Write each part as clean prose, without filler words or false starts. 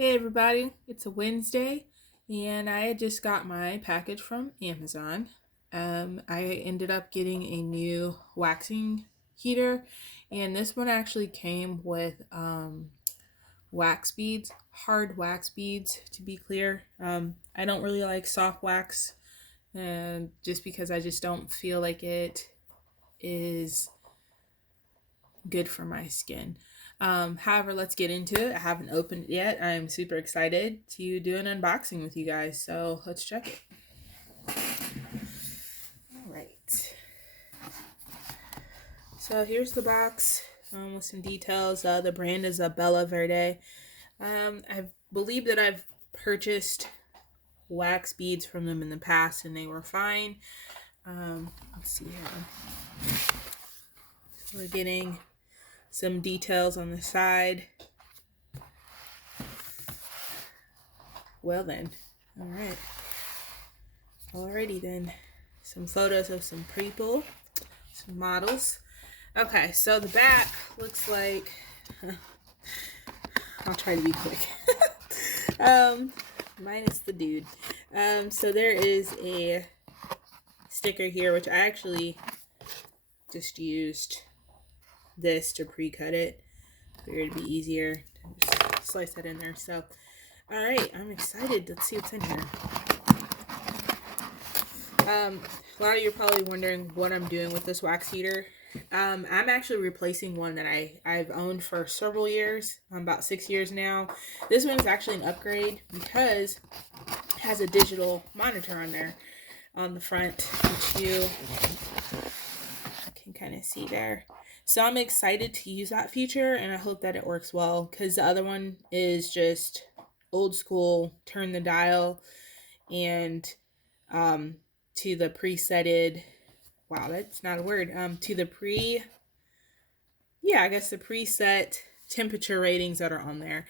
Hey everybody, it's a Wednesday and I just got my package from Amazon. I ended up getting a new waxing heater, and this one actually came with wax beads, hard wax beads to be clear. I don't really like soft wax, and just because I just don't feel like it is good for my skin. However, let's get into it. I haven't opened it yet. I'm super excited to do an unboxing with you guys. So let's check it. All right. So here's the box with some details. The brand is a Bella Verde. I believe that I've purchased wax beads from them in the past and they were fine. Let's see here. We're getting some details on the side. Well then, all right. Alrighty then, some photos of some people, some models. Okay, so the back looks like, I'll try to be quick. Minus the dude. So there is a sticker here, which I actually just used this to pre-cut it. Figured it'd be easier to just slice that in there. So, all right, I'm excited. Let's see what's in here. A lot of you are probably wondering what I'm doing with this wax heater. I'm actually replacing one that I've owned for several years, about 6 years now. This one's actually an upgrade because it has a digital monitor on there on the front, which you can kind of see there. So I'm excited to use that feature, and I hope that it works well, because the other one is just old school, turn the dial, and to the presetted, wow, that's not a word, to the the preset temperature ratings that are on there.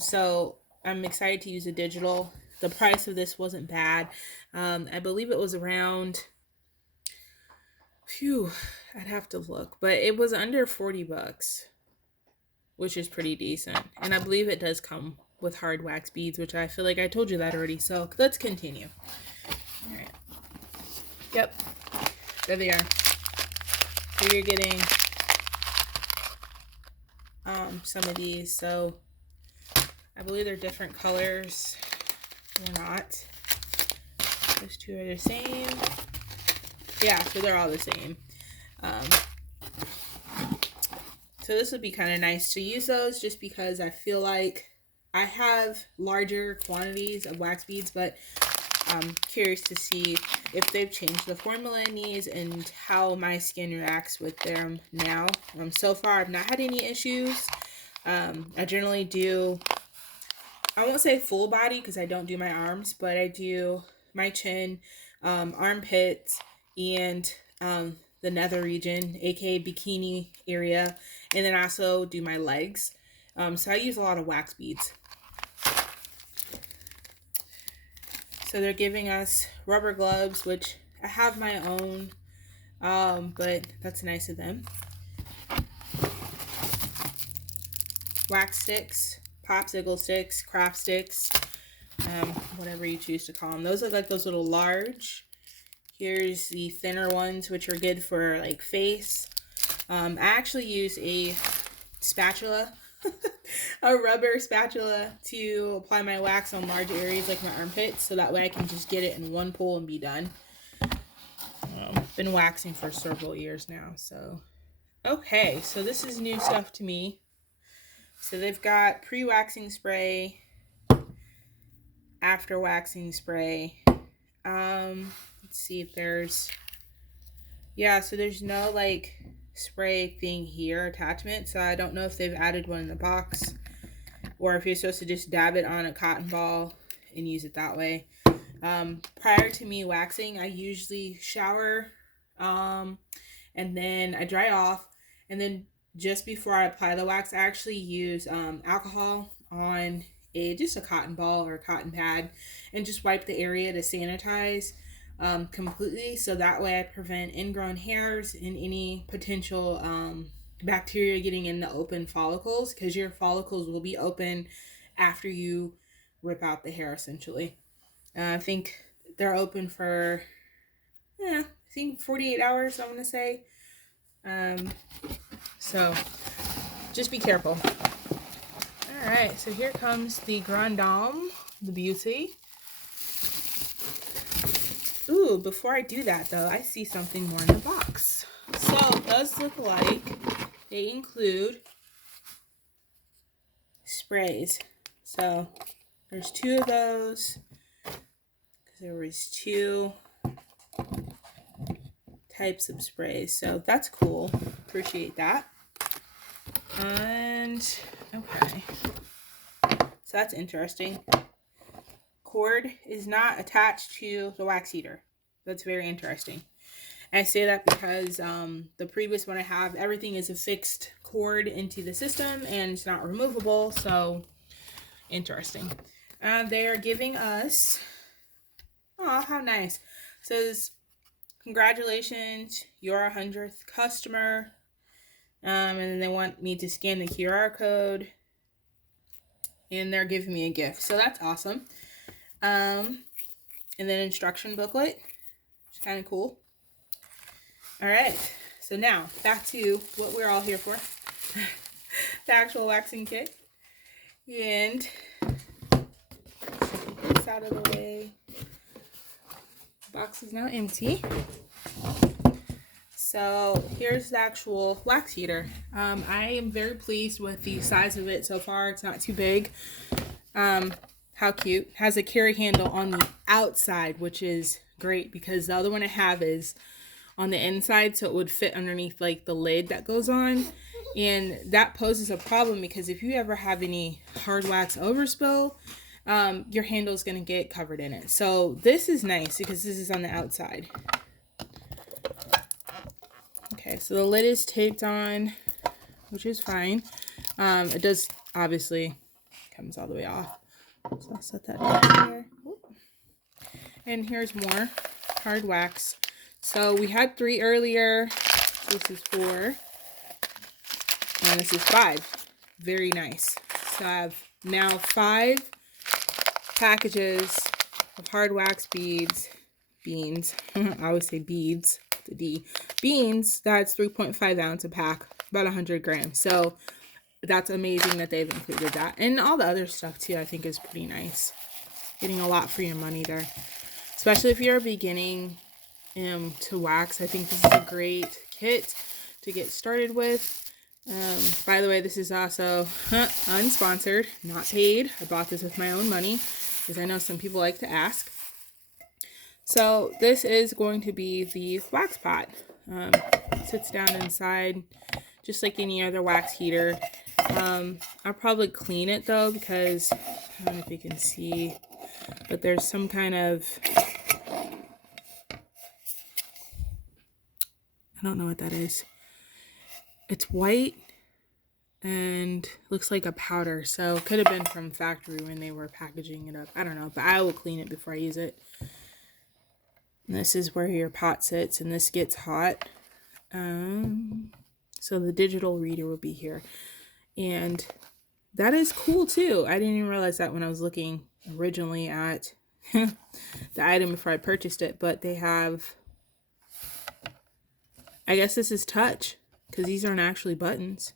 So I'm excited to use a digital. The price of this wasn't bad. I believe it was around, I'd have to look, but it was under 40 bucks, which is pretty decent. And I believe it does come with hard wax beads, which I feel like I told you that already. So let's continue. All right. Yep. There they are. So you're getting some of these. So I believe they're different colors. They're not. Those two are the same. Yeah, so they're all the same. So this would be kind of nice to use those, just because I feel like I have larger quantities of wax beads, but I'm curious to see if they've changed the formula in these and how my skin reacts with them now. So far, I've not had any issues. I generally do, I won't say full body because I don't do my arms, but I do my chin, armpits, and the nether region, aka bikini area, and then I also do my legs. So I use a lot of wax beads. So they're giving us rubber gloves, which I have my own, but that's nice of them. Wax sticks, popsicle sticks, craft sticks, whatever you choose to call them. Those look like those little large. Here's the thinner ones, which are good for like face. I actually use a spatula, a rubber spatula, to apply my wax on large areas like my armpits, so that way I can just get it in one pull and be done. Been waxing for several years now, so okay, so this is new stuff to me. So they've got pre-waxing spray, after waxing spray. Let's see if there's, yeah, so there's no like spray thing here, attachment, so I don't know if they've added one in the box or if you're supposed to just dab it on a cotton ball and use it that way. Prior to me waxing, I usually shower, and then I dry off, and then just before I apply the wax, I actually use alcohol on just a cotton ball or a cotton pad, and just wipe the area to sanitize completely, so that way I prevent ingrown hairs and any potential bacteria getting in the open follicles, because your follicles will be open after you rip out the hair, essentially. I think they're open for, I think 48 hours, I want to say. So just be careful. All right, so here comes the Grand Dame, the Beauty. Ooh, before I do that though, I see something more in the box. So it does look like they include sprays. So there's 2 of those, because there was 2 types of sprays. So that's cool. Appreciate that. And okay, so that's interesting. Cord is not attached to the wax heater. That's very interesting. And I say that because the previous one I have, everything is a fixed cord into the system and it's not removable. So interesting. They are giving us, oh, how nice. It says, congratulations, you're our 100th customer. And then they want me to scan the QR code. And they're giving me a gift. So that's awesome. And then instruction booklet. It's kind of cool. All right. So now back to what we're all here for. The actual waxing kit. And get this out of the way. The box is now empty. So here's the actual wax heater. I am very pleased with the size of it so far. It's not too big. How cute. Has a carry handle on the outside, which is great because the other one I have is on the inside, so it would fit underneath like the lid that goes on. And that poses a problem because if you ever have any hard wax overspill, your handle is going to get covered in it. So this is nice because this is on the outside. Okay, so the lid is taped on, which is fine. It does, obviously, comes all the way off. So I'll set that down here. And here's more hard wax. So we had 3 earlier. This is 4. And this is 5. Very nice. So I have now 5 packages of hard wax beads. I always say beads. The D. Beans, that's 3.5 ounce a pack, about 100 grams. So that's amazing that they've included that. And all the other stuff too, I think is pretty nice. Getting a lot for your money there. Especially if you're beginning to wax. I think this is a great kit to get started with. By the way, this is also unsponsored, not paid. I bought this with my own money because I know some people like to ask. So this is going to be the wax pot. Sits down inside just like any other wax heater. I'll probably clean it though because I don't know if you can see, but there's some kind of, I don't know what that is. It's white and looks like a powder, so it could have been from factory when they were packaging it up. I don't know, but I will clean it before I use it. And this is where your pot sits, and this gets hot. So the digital reader will be here. And that is cool too. I didn't even realize that when I was looking originally at the item before I purchased it. But they have, I guess this is touch, because these aren't actually buttons.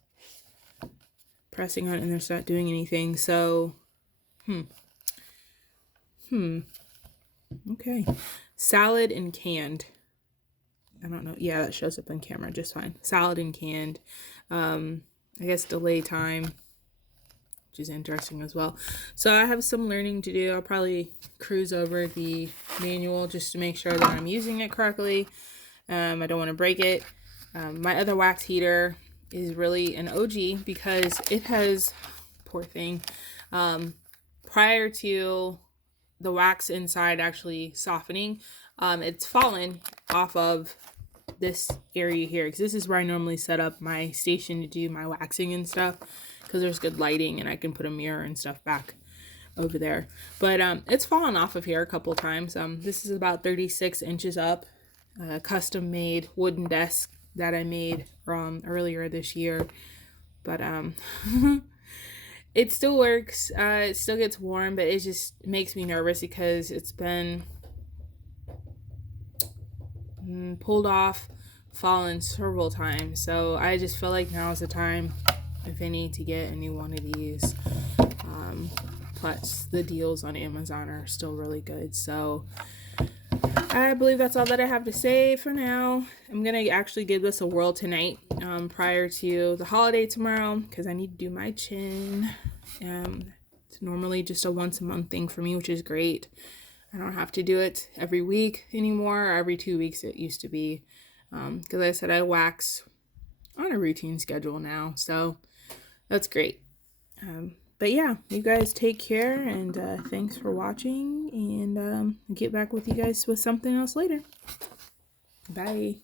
Pressing on it and it's not doing anything. So, okay. Salad and canned. I don't know. Yeah, that shows up on camera just fine. Salad and canned. I guess delay time, which is interesting as well. So I have some learning to do. I'll probably cruise over the manual just to make sure that I'm using it correctly. I don't want to break it. My other wax heater is really an OG because it has, poor thing, prior to the wax inside actually softening, it's fallen off of this area here, because this is where I normally set up my station to do my waxing and stuff, because there's good lighting and I can put a mirror and stuff back over there. But it's fallen off of here a couple times. This is about 36 inches up, custom made wooden desk that I made from earlier this year. But It still works. It still gets warm, but it just makes me nervous because it's been pulled off, fallen several times. So I just feel like now is the time if I need to get a new one of these. Plus the deals on Amazon are still really good. So I believe that's all that I have to say for now. I'm going to actually give this a whirl tonight prior to the holiday tomorrow because I need to do my chin. It's normally just a once a month thing for me, which is great. I don't have to do it every week anymore, or every 2 weeks it used to be. Because I said I wax on a routine schedule now, so that's great. But yeah, you guys take care, and thanks for watching, and I'll get back with you guys with something else later. Bye.